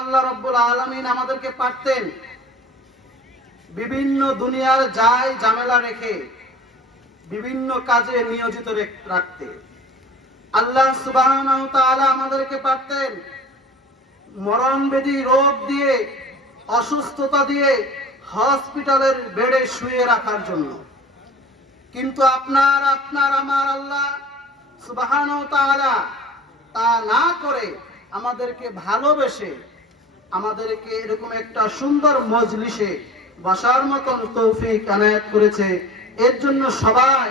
আল্লাহ রাব্বুল আলামিন আমাদেরকে পারতেন বিভিন্ন দুনিয়ার যায় ঝামেলা রেখে বিভিন্ন কাজে নিয়োজিত রাখতে। আল্লাহ সুবহানাহু ওয়া তাআলা আমাদেরকে পারতেন মরণবেদী রোগ দিয়ে, অসুস্থতা দিয়ে হসপিটালের বেডে শুয়ে রাখার জন্য। কিন্তু আপনার আমার আল্লাহ সুবহানাহু ওয়া তাআলা তা না করে আমাদেরকে ভালোবেসে আমাদেরকে এরকম একটা সুন্দর মজলিসে বসার মতন তৌফিক এনায়েত করেছে। এর জন্য সবাই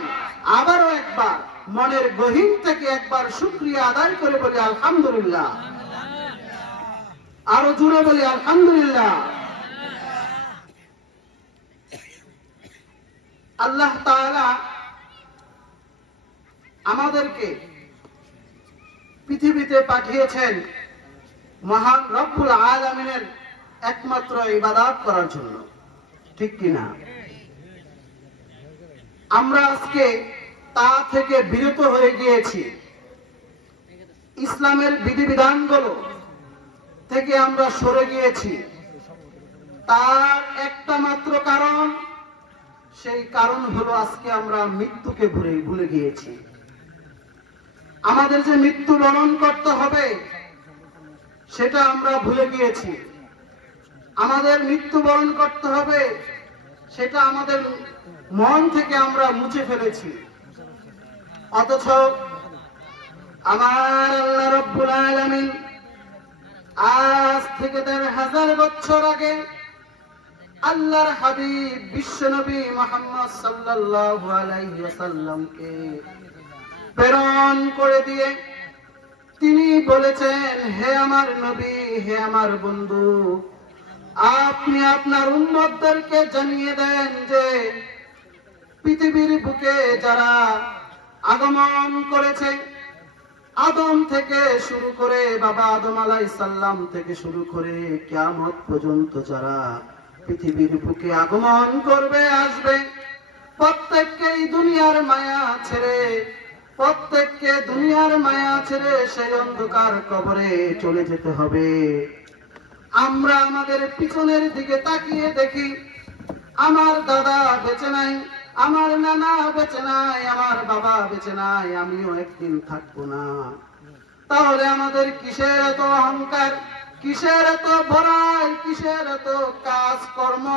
আবারও একবার মনের গহীন থেকে একবার শুকরিয়া আদায় করে বলি আলহামদুলিল্লাহ। আরো জোরে বলি আলহামদুলিল্লাহ। আল্লাহ তাআলা আমাদেরকে পৃথিবীতে পাঠিয়েছেন মহান রব্বুল আলামিনের একমাত্র ইবাদত করার জন্য, ঠিক কিনা? আমরা আজকে তা থেকে বিরত হয়ে গিয়েছি। ইসলামের বিধিবিধানগুলো থেকে আমরা সরে গিয়েছি। তার একটা মাত্র কারণ, সেই কারণ হলো আজকে আমরা মৃত্যুকে ভুলে গিয়েছি। আমাদের যে মৃত্যু বরণ করতে হবে সেটা আমরা ভুলে গিয়েছি। আমাদের মৃত্যু বরণ করতে হবে সেটা আমাদের মন থেকে আমরা মুছে ফেলেছি। অথচ আমার আল্লাহ রাব্বুল আলামিন আজ থেকে ১৫০০ বছর আগে আল্লাহর হাবিব বিশ্বনবী মুহাম্মদ সাল্লাল্লাহু আলাইহি ওয়াসাল্লামকে প্রেরণ করে দিয়ে তিনি বলেছেন, হে আমার নবী, হে আমার বন্ধু, আপনি আপনার উম্মতদেরকে জানিয়ে দেন যে পৃথিবীর বুকে যারা আগমন করেছে, আদম থেকে শুরু করে বাবা আদম আলাইহিস সালাম থেকে শুরু করে কিয়ামত পর্যন্ত যারা পৃথিবীর বুকে আগমন করবে, আসবে, প্রত্যেককেই দুনিয়ার মায়া ছেড়ে সেই অন্ধকার কবরে চলে যেতে হবে। আমরা আমাদের পিছনের দিকে তাকিয়ে দেখি, আমার দাদা বেঁচে নাই, আমার নানা বেঁচে নাই, আমার বাবা বেঁচে নাই, আমিও একদিন থাকবো না। তাহলে আমাদের কিসের এত অহংকার, কিসের এত বড়াই, কিসের এত কাজ কর্ম?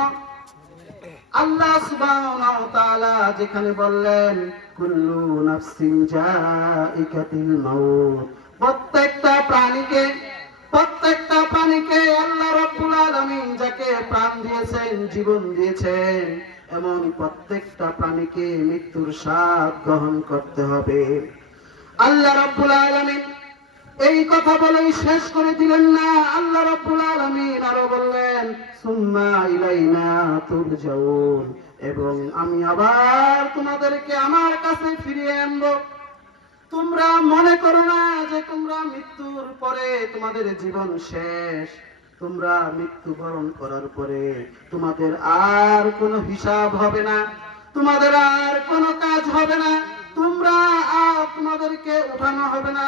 আল্লাহ সুবহানাহু ওয়া তাআলা যেখানে বললেন কুল্লু নাফসিন যায়িকাতুল মাউত, প্রত্যেকটা প্রাণীকে আল্লাহ রাব্বুল আলামিন যাকে প্রাণ দিয়েছেন, জীবন দিয়েছেন, এমন প্রত্যেকটা প্রাণীকে মৃত্যুর স্বাদ গ্রহণ করতে হবে। আল্লাহ রাব্বুল আলামিন এই কথা বলেই শেষ করে দিলেন না। আল্লাহ রাব্বুল আলামিন আরো বললেন সুম্মা ইলাইনা তুরজাউন, এবং আমি আবার তোমাদেরকে আমার কাছে ফিরিয়ে আনবো। তোমরা মনে করো না যে তোমরা মৃত্যুর পরে তোমাদের জীবন শেষ। তোমরা মৃত্যুবরণ করার পরে তোমাদের আর কোনো হিসাব হবে না, তোমাদের আর কোনো কাজ হবে না, তোমাদেরকে উঠানো হবে না।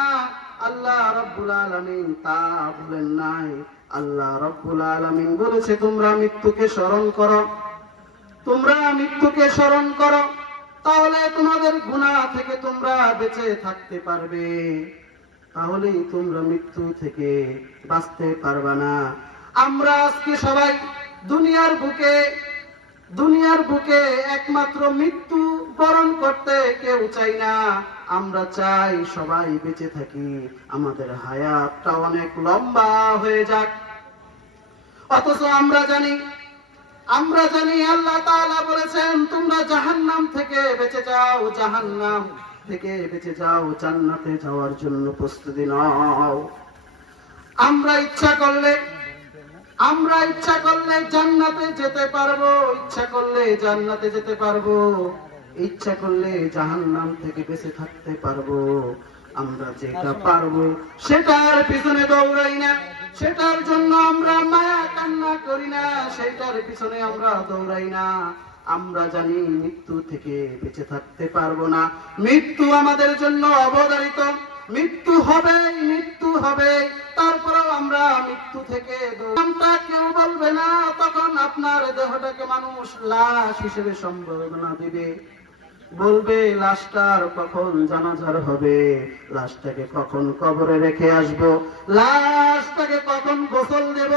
আল্লাহ রাব্বুল আলামিন তা বলেন নাই। আল্লাহ রাব্বুল আলামিন বলেছে তোমরা মৃত্যুকে স্মরণ করো, তাহলে তোমাদের গুনাহ থেকে তোমরা বেঁচে থাকতে পারবে, তাহলেই তোমরা মৃত্যু থেকে বাঁচতে পারবে না। আমরা আজকে সবাই দুনিয়ার বুকে একমাত্র মৃত্যু বরণ করতে কেউ চাই না। আমরা চাই সবাই বেঁচে থাকি, আমাদের হায়াতটা অনেক লম্বা হয়ে যাক। অথচ আমরা জানি আল্লাহ তাআলা বলেছেন তোমরা জাহান্নাম থেকে বেঁচে যাও, জান্নাতে যাওয়ার জন্য প্রস্তুতি নাও। আমরা ইচ্ছা করলে জান্নাতে যেতে পারবো, ইচ্ছা করলে জাহান্নাম থেকে বেঁচে থাকতে পারবো। আমরা যেটা পারবো সেটার পিছনে দৌড়াই না, সেটার জন্য আমরা মায়া কান্না করি না, সেটার পিছনে আমরা দৌড়াই না। আমরা জানি মৃত্যু থেকে বেঁচে থাকতে পারবো না, মৃত্যু আমাদের জন্য অবধারিত। মৃত্যু হবে, মৃত্যু হবে, তারপরেও আমরা মৃত্যু থেকে নামটা কেউ বলবে না। তখন আপনার দেহটাকে মানুষ লাশ হিসেবে সম্বোধনা দিবে, বলবে লাশটার কখন জানাজার হবে, লাশটাকে কখন কবরে রেখে আসব, লাশটাকে কখন গোসল দেব।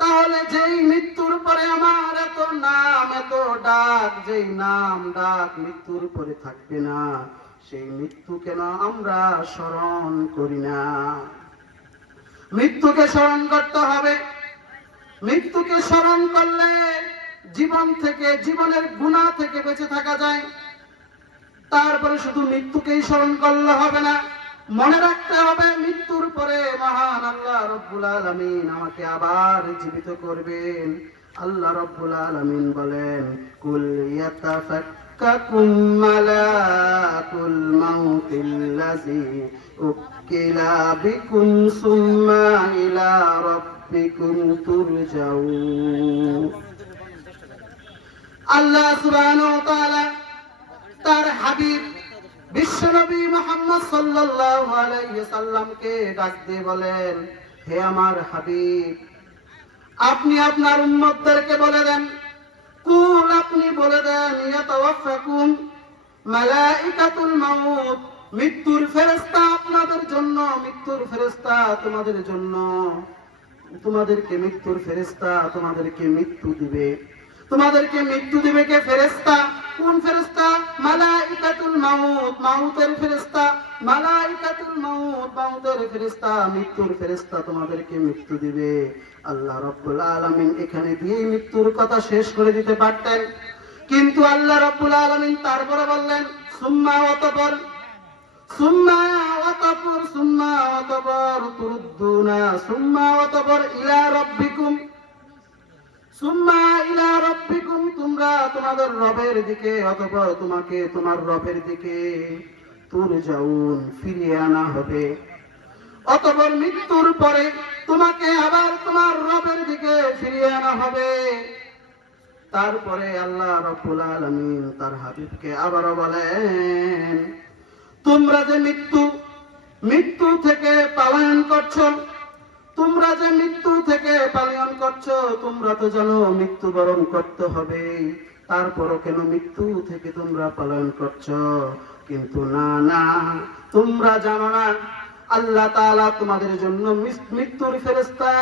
তাহলে যেই মৃত্যুর পরে আমার এত নাম এত ডাক, যেই নাম ডাক মৃত্যুর পরে থাকবে না, সেই মৃত্যু কেন আমরা স্মরণ করি না? মৃত্যুকে স্মরণ করতে হবে। মৃত্যুকে স্মরণ করলে জীবন থেকে, জীবনের গুনাহ থেকে বেঁচে থাকা যায়। তারপরে শুধু মৃত্যুকেই স্মরণ করলে হবে না, মনে রাখতে হবে মৃত্যুর পরে মহান আল্লাহ রব্বুল আলামিন আমাকে আবার জীবিত করবেন। আল্লাহ রব্বুল আলামিন বলেন, কুল ইয়াতাফাক্কাকুম মালাকুল মাউতিল্লাযী উকিলা বিকুম সুম্মা ইলা রাব্বিকুম তুরজাউন। আল্লাহ সুবহানাহু ওয়া তাআলা তার হাবিব বিশ্বনবী মুহাম্মদ সাল্লাল্লাহু আলাইহি সাল্লামকে ডাক দিয়ে বলেন, হে আমার হাবিব, আপনি আপনার উম্মতদেরকে বলে দেন, কুল আপনি বলে দেন, ইয়াতাওয়াফাকুম মালাইকাতুল মাউত, মৃত্যুর ফেরেশতা আপনাদের জন্য, মৃত্যুর ফেরেশতা তোমাদের জন্য, তোমাদেরকে মৃত্যুর ফেরেশতা তোমাদেরকে মৃত্যু দিবে। তোমাদেরকে মৃত্যু দিবে কে? ফেরেশতা। কোন ফেরেশতা? মালাইকাতুল মাউত, মাউতের ফেরেশতা। মালাইকাতুল মাউত, মাউতের ফেরেশতা, মৃত্যুর ফেরেশতা তোমাদেরকে মৃত্যু দিবে। আল্লাহ রাব্বুল আলামিন এখানে দিয়ে মৃত্যুর কথা শেষ করে দিতে পারতেন, কিন্তু আল্লাহ রাব্বুল আলামিন তারপরে বললেন, সুম্মা ওয়াতাবর, সুম্মা ওয়াতাবর, সুম্মা ওয়াতাবর তুরুদ্দুনা, সুম্মা ওয়াতাবর ইলা রাব্বিকুম, সুম্মা ইলা রাব্বিকুম, তোমরা তোমাদের রবের দিকে, অতঃপর তোমাকে তোমার রবের দিকে তুরজাউন, ফিরিয়ে আনা হবে। অতঃপর মৃত্যুর পরে তোমাকে আবার তোমার রবের দিকে ফিরিয়ে আনা হবে। তারপরে আল্লাহ রাব্বুল আলামিন তার হাবিবকে আবারও বলেন, তোমরা যে মৃত্যু থেকে পলায়ন করছো, তোমরা যে মৃত্যু থেকে পলায়ন করছো, তোমরা তো জানো মৃত্যুবরণ করতে হবে, তারপরও কেন মৃত্যু থেকে তোমরা পলায়ন করছো? কিন্তু না না, তোমরা জানো না আল্লাহ তাআলা তোমাদের জন্য মৃত্যুর ফেরেশতা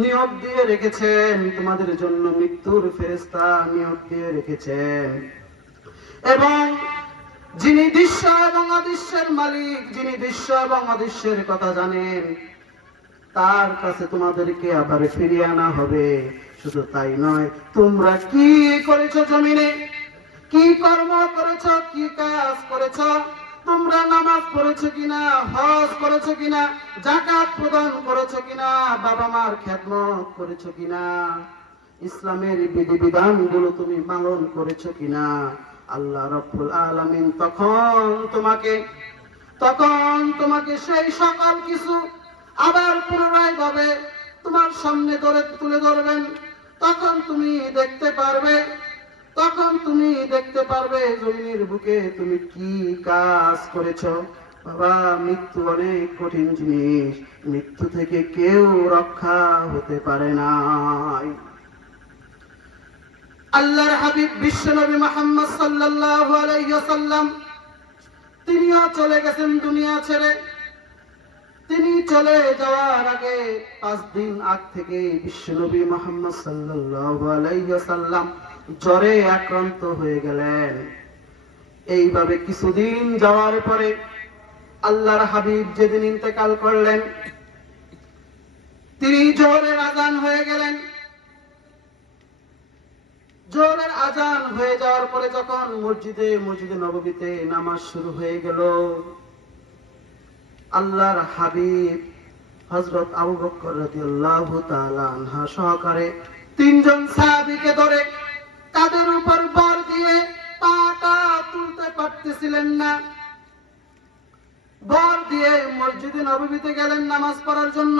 নিয়োগ দিয়ে রেখেছেন, তোমাদের জন্য মৃত্যুর ফেরেশতা নিয়োগ দিয়ে রেখেছেন। এবং যিনি দৃশ্য এবং অদৃশ্যের মালিক, যিনি দৃশ্য এবং অদৃশ্যের কথা জানেন, তার কাছে তোমাদেরকে আবার ফিরিয়ে আনা হবে। শুধু তাই নয়, তোমরা কি করেছো জমিনে, কি কর্ম করেছো, কি কাজ করেছো, তোমরা নামাজ পড়েছো কিনা, হজ করেছো কিনা, যাকাত প্রদান করেছো কিনা, বাবা মার খেদমত করেছো কিনা, ইসলামের বিধিবিধান গুলো তুমি পালন করেছো কিনা, আল্লাহ রাব্বুল আলামিন তখন তোমাকে সেই সকল কিছু আবার পুনরায় ভাবে তোমার সামনে তুলে ধরবেন। তখন তুমি দেখতে পারবে জমিনের বুকে তুমি কি কাজ করেছো। বাবা, মৃত্যু অনেক কঠিন জিনিস, মৃত্যু থেকে কেউ রক্ষা হতে পারে না। আল্লাহর হাবিব বিশ্বনবী মুহাম্মদ সাল্লাল্লাহু আলাইহি ওয়াসাল্লাম তিনিও চলে গেছেন দুনিয়া ছেড়ে। তিনি চলে যাওয়ার আগে 5 দিন আগ থেকে বিশ্বনবী মুহাম্মদ সাল্লাল্লাহু আলাইহি ওয়াসাল্লাম জ্বরে আক্রান্ত হয়ে গেলেন। এইভাবে কিছুদিন যাওয়ার পরে আল্লাহর হাবিব যেদিন ইন্তেকাল করলেন, তিনি জোহরের আযান হয়ে গেলেন। জোহরের আযান হয়ে যাওয়ার পরে যখন মসজিদে নববীতে নামাজ শুরু হয়ে গেল, আল্লাহর হাবিব হযরত আবু বকর রাদিয়াল্লাহু তাআলা আনহু সহকারে 3 জন সাহাবীকে ধরে তাদের উপর ভর দিয়ে পাটা তুলতে পারতেছিলেন না, ভর দিয়ে মসজিদে নববীতে গেলেন নামাজ পড়ার জন্য।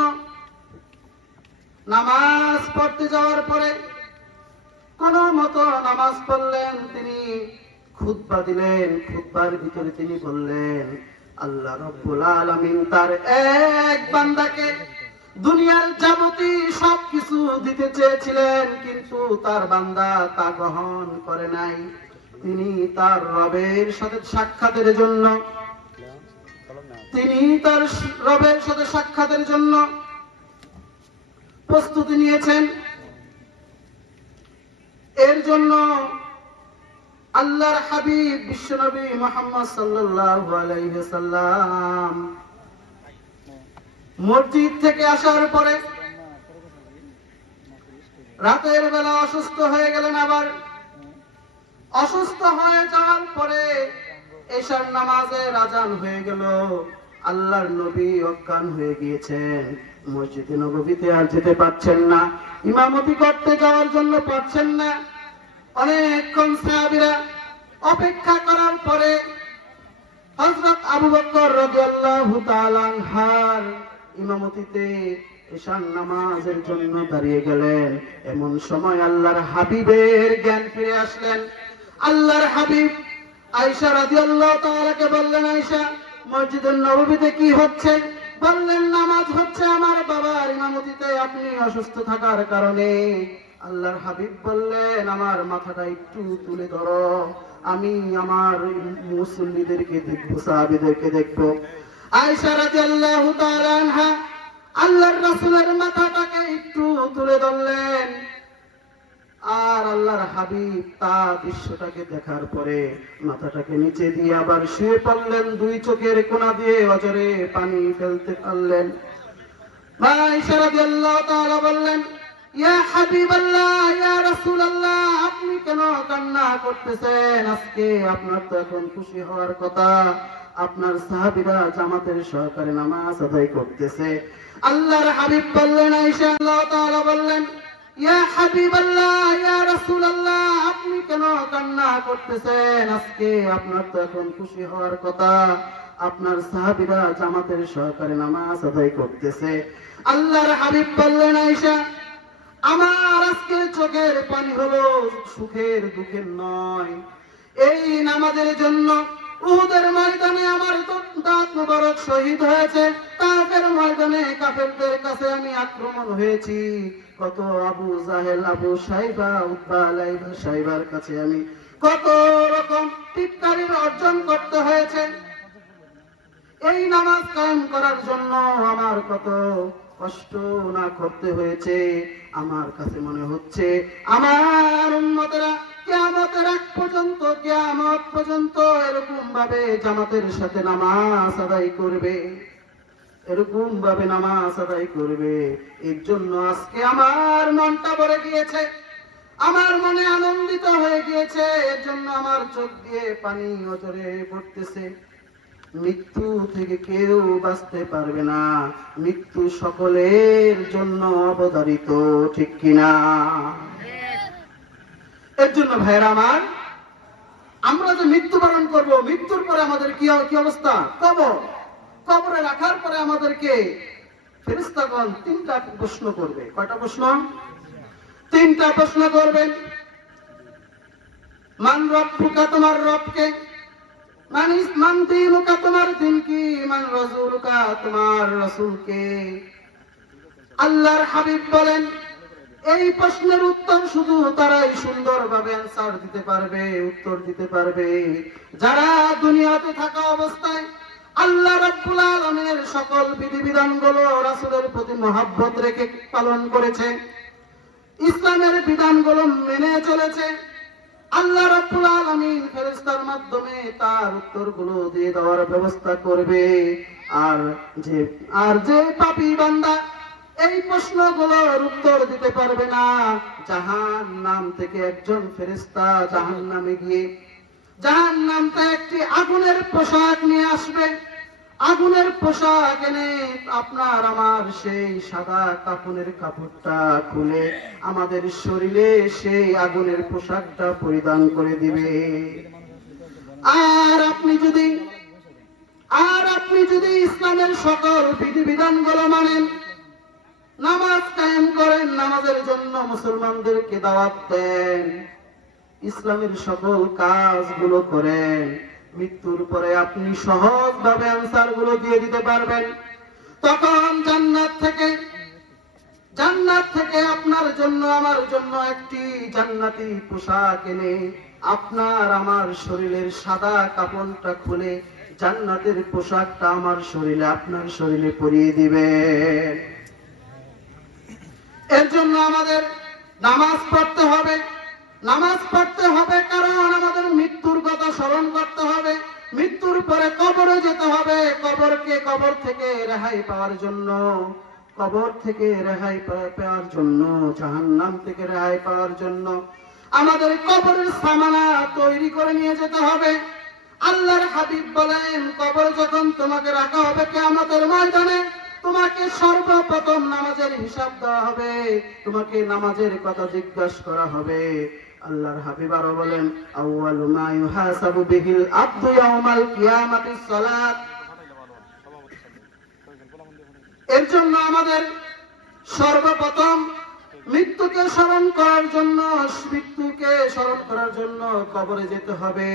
নামাজ পড়তে যাওয়ার পরে কোন মতো নামাজ পড়লেন, তিনি খুতবা দিলেন। খুতবার ভিতরে তিনি বললেন, আল্লাহ রাব্বুল আলামিন তার এক বান্দাকে দুনিয়ার যাবতীয় সবকিছু দিতে চেয়েছিলেন, কিন্তু তার বান্দা তা গ্রহণ করে নাই। তিনি তার রবের সাথে সাক্ষাতের জন্য প্রস্তুতি নিয়েছেন। এর জন্য আল্লাহর হাবিব বিশ্বনবী মুহাম্মদ সাল্লাল্লাহু আলাইহি ওয়াসাল্লাম মসজিদ থেকে আসার পরে রাতের বেলা অসুস্থ হয়ে গেলেন। আবার অসুস্থ হয়ে যাওয়ার পরে এশার নামাজের আযান হয়ে গেল। আল্লাহর নবী অজ্ঞান হয়ে গিয়েছেন, মসজিদে নববীতে আর যেতে পারছেন না, ইমামতি করতে যাওয়ার জন্য পারছেন না। অনেকক্ষণ সাহাবীরা অপেক্ষা করার পরে হযরত আবু বকর রাদিয়াল্লাহু তাআলা আনহার ইমামতিতে এশার নামাজের জন্য দাঁড়িয়ে গেলেন। এমন সময় আল্লাহর হাবিবের জ্ঞান ফিরে আসলেন। আল্লাহর হাবিব আয়েশা রাদিয়াল্লাহু তাআলাকে বললেন, আয়েশা, মসজিদের নববীতে কি হচ্ছে? বললেন, নামাজ হচ্ছে আমার বাবার ইমামতিতে, আপনি অসুস্থ থাকার কারণে। আল্লাহর হাবিব বললেন, আমার মাথাটা একটু তুলে ধরো, আমি আমার মুসল্লিদেরকে দেখবো, সাহাবীদেরকে দেখবো। আয়েশা রাদিয়াল্লাহু তাআলা আনহা আল্লাহর রাসূলের মাথাটাকে একটু তুলে ধরলেন। আর আল্লাহর হাবিব তার দৃশ্যটাকে দেখার পরে মাথাটাকে নিচে দিয়ে আবার শুয়ে পড়লেন। দুই চোখের কোণা দিয়ে অজরে পানি ফেলতে পারলেন। আয়েশা রাদিয়াল্লাহু তাআলা বললেন, ইয়া হাবিবাল্লাহ, ইয়া রাসূলুল্লাহ, আপনি কেন কান্না করতেছেন? আজকে আপনার তো এখন খুশি হওয়ার কথা, আপনার সাহাবীরা জামাতের সহকারে নামাজ আদায় করতেছে। আল্লাহর হাবিব বললেন, আয়েশা রাদিয়াল্লাহু তাআলা বললেন, ইয়া হাবিবাল্লাহ, ইয়া রাসূলুল্লাহ, আপনি কেন কান্না করতেছেন? আজকে আপনার তো এখন খুশি হওয়ার কথা, আপনার সাহাবীরা জামাতের সহকারে নামাজ আদায় করতেছে। আল্লাহর হাবিব বললেন, আয়েশা, আমার আজকে চোখের পানি হলো সুখের দুঃখের নয়। এই নামাজের জন্য উহুদের ময়দানে আমার দাঁত মুবারক শহীদ হয়েছে, তাফের ময়দানে কাফেরদের কাছে আমি আক্রমণ হয়েছি, কত আবু জাহেল, আবু সাইবা, উতবা, লাইবা, সাইবার কাছে আমি কত রকম টিটকারির অর্জন করতে হয়েছে। এই নামাজ কায়েম করার জন্য আমার কত কষ্ট না করতে হয়েছে। আমার কাছে মনে হচ্ছে আমার উম্মতেরা কিয়ামতের আগ পর্যন্ত, কিয়ামত পর্যন্ত এরকম ভাবে জামাতের সাথে নামাজ আদায় করবে, এরকম ভাবে নামাজ আদায় করবে। এর জন্য আজকে আমার মনটা ভরে গিয়েছে, আমার মনে আনন্দিত হয়ে গিয়েছে। এর জন্য আমার চোখ দিয়ে পানি অঝরে পড়তেছে। মৃত্যু থেকে কেউ বাঁচতে পারবে না, মৃত্যু সকলের জন্য অবধারিত, ঠিক কিনা? এর জন্য ভাইরা আমার, আমরা যে মৃত্যুবরণ করব, মৃত্যুর পরে আমাদের কি অবস্থা? কবরে রাখার পরে আমাদেরকে ফেরেশতাগণ তিনটা প্রশ্ন করবে। কয়টা প্রশ্ন? তিনটা প্রশ্ন করবেন। মান রব্বুকা, তোমার রবকে? মান দীনুকা, তোমার দিন কি? মান রাসূলুকা, তোমার রাসূলকে? আল্লাহর হাবিব বলেন, এই প্রশ্নের উত্তর শুধু তারাই সুন্দরভাবে অ্যানসার দিতে পারবে, উত্তর দিতে পারবে, যারা দুনিয়াতে থাকা অবস্থায় আল্লাহ রাব্বুল আলামিনের সকল বিধিবিধানগুলো রাসূলের প্রতি মহব্বত রেখে পালন করেছে, ইসলামের বিধানগুলো মেনে চলেছে। আল্লাহ রাব্বুল আলামিন ফেরেশতার মাধ্যমে তার উত্তরগুলো দিয়ে দেওয়ার ব্যবস্থা করবে। আর যে পাপী বান্দা এই প্রশ্নগুলোর উত্তর দিতে পারবে না, জাহান্নাম থেকে একজন ফেরেশতা জাহান্নামে গিয়ে জাহান্নাম থেকে একটি আগুনের পোশাক নিয়ে আসবে। আগুনের পোশাক এনে আপনার আমার সেই সাদা কাফনের কাপড়টা খুলে আমাদের শরীরে সেই আগুনের পোশাকটা পরিধান করে দিবে। আর আপনি যদি ইসলামের সকল বিধিবিধানগুলো মানেন, নামাজ কায়েম করেন, নামাজের জন্য মুসলমানদেরকে দাওয়াত দেন, ইসলামের সকল কাজগুলো করেন, মৃত্যুর পরে আপনি সহজভাবে অ্যান্সার গুলো দিয়ে দিতে পারবেন। তখন জান্নাত থেকে আপনার জন্য আমার জন্য একটি জান্নাতি পোশাক এনে আপনার আমার শরীরের সাদা কাপড়টা খুলে জান্নাতের পোশাকটা আমার শরীরে আপনার শরীরে পরিয়ে দিবেন। এর জন্য আমাদের নামাজ পড়তে হবে, কারণ আমাদের মৃত্যুর কথা স্মরণ করতে হবে। মৃত্যুর পরে কবরে যেতে হবে, কবর থেকে রেহাই পাওয়ার জন্য, জাহান্নাম থেকে রেহাই পাওয়ার জন্য আমাদের কবরের সামানা তৈরি করে নিয়ে যেতে হবে। আল্লাহর হাবিব বলেন, কবর যখন তোমাকে রাখা হবে কিয়ামতের ময়দানে, তোমাকে সর্বপ্রথম নামাজের হিসাব দেওয়া হবে, তোমাকে নামাজের কথা জিজ্ঞাসা করা হবে। আল্লাহর হাবিব আরো বলেন, আউয়ালু মা ইউহাসাবু বিহিল আবদু ইয়াউমাল কিয়ামাতিস সালাত। এর জন্য আমাদের সর্বপ্রথম মৃত্যুকে স্মরণ করার জন্য কবরে যেতে হবে।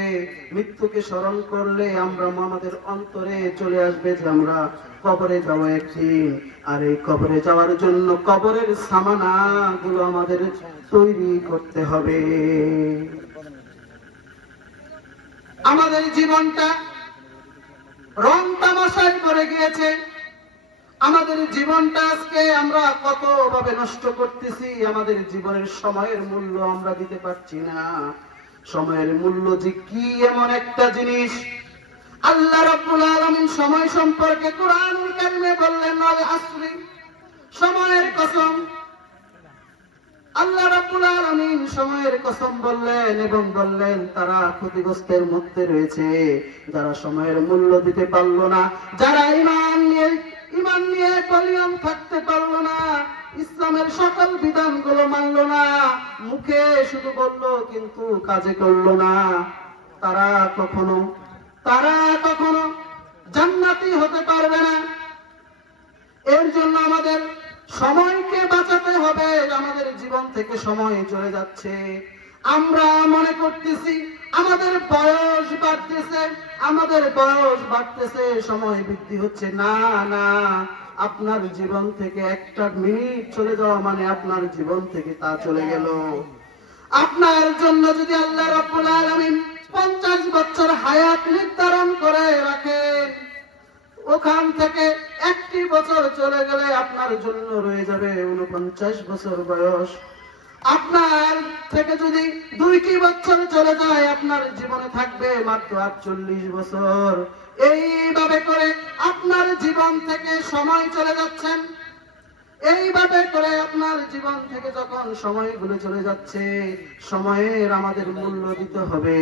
মৃত্যুকে স্মরণ করলে আমরা আমাদের অন্তরে চলে আসবে যে আমরা কবরে যাবো একদিন। আর এই কবরে যাওয়ার জন্য কবরের সামানা গুলো আমাদের তৈরি করতে হবে। আমাদের জীবনটা রং তামাশায় করে গিয়েছে। আমাদের জীবনটা আজকে আমরা কত ভাবে নষ্ট করতেছি। আমাদের জীবনের সময়ের মূল্য আমরা দিতে পারছি না। সময়ের মূল্য যে কি এমন একটা জিনিস, আল্লাহ রাব্বুল আলামিন সময় সম্পর্কে কোরআন কারিমে বললেন, আল আসরি, সময়ের কসম। আল্লাহ রাব্বুল আলামিন সময়ের কসম বললেন এবং বললেন তারা ক্ষতিগ্রস্তের মধ্যে রয়েছে, যারা সময়ের মূল্য দিতে পারলো না, যারা ঈমান নিয়ে বলিয়ান থাকতে পারলো না, ইসলামের সকল বিধানগুলো মানলো না, মুখে শুধু বললো কিন্তু কাজে করলো না, তারা কখনো জান্নাতি হতে পারবে না। এর জন্য আমাদের সময়কে বাঁচাতে হবে। আমাদের জীবন থেকে সময় চলে যাচ্ছে, আমরা মনে করতেছি আমাদের বয়স বাড়তেছে, সময় বৃদ্ধি হচ্ছে। না, আপনার জীবন থেকে একটা মিনিট চলে যাওয়া মানে আপনার জীবন থেকে তা চলে গেল। আপনার জন্য যদি আল্লাহ রাব্বুল আলামিন 50 বছর হায়াত নির্ধারণ করে রাখেন, ওখান থেকে একটি বছর চলে গেলে আপনার জন্য রয়ে যাবে 49 বছর বয়স। আপনার থেকে যদি 2টি বছর চলে যায়, আপনার জীবনে থাকবে মাত্র 48 বছর। এইভাবে করে আপনার জীবন থেকে সময় চলে যাচ্ছেন। এইভাবে করে আপনার জীবন থেকে যখন সময়গুলো চলে যাচ্ছে, সময়ের আমাদের মূল্য দিতে হবে।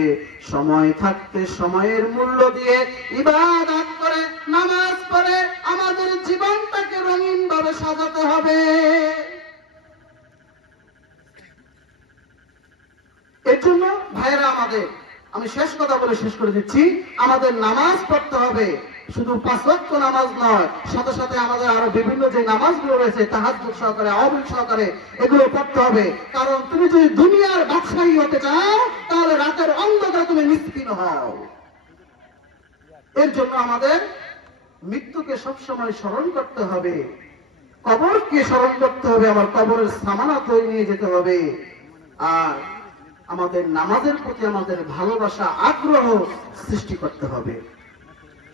সময় থাকতে সময়ের মূল্য দিয়ে ইবাদত করে, নামাজ পড়ে আমাদের জীবনটাকে রঙিন ভাবে সাজাতে হবে। এর জন্য ভাইয়েরা আমাদের, আমি শেষ কথা বলে শেষ করে দিচ্ছি, আমাদের নামাজ পড়তে হবে। শুধু 5 ওয়াক্ত নামাজ নয়, সাথে সাথে আমাদের আরো বিভিন্ন যে নামাজগুলো রয়েছে তাহাজ্জুদ সহকারে, আওয়ামী সহকারে এগুলো পড়তে হবে। কারণ তুমি যদি দুনিয়ার বাদশাহী হতে চাও, তাহলে রাতের অন্ধকারে তুমি মিসকিন হও। এর জন্য আমাদের মৃত্যুকে সবসময় স্মরণ করতে হবে, কবরকে স্মরণ করতে হবে, আমার কবরের সামানা তৈরি নিয়ে যেতে হবে। আর আমাদের নামাজের প্রতি আমাদের ভালোবাসা, আগ্রহ সৃষ্টি করতে হবে।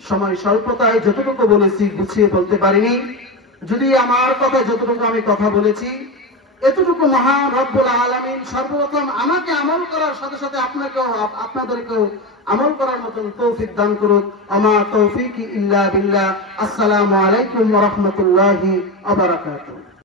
সময় স্বল্পতায় যতটুকু বলেছি গুছিয়ে বলতে পারিনি। যদি আমার কথা যতটুকু আমি কথা বলেছি, এতটুকু মহান রব্বুল আলামিন সর্বপ্রথম আমাকে আমল করার সাথে সাথে আপনাদেরকেও আমল করার মতন তৌফিক দান করুন। আমা তৌফিকি ইল্লা বিল্লাহ। আসসালামু আলাইকুম ওয়া রাহমাতুল্লাহি ওয়া বারাকাতুহু।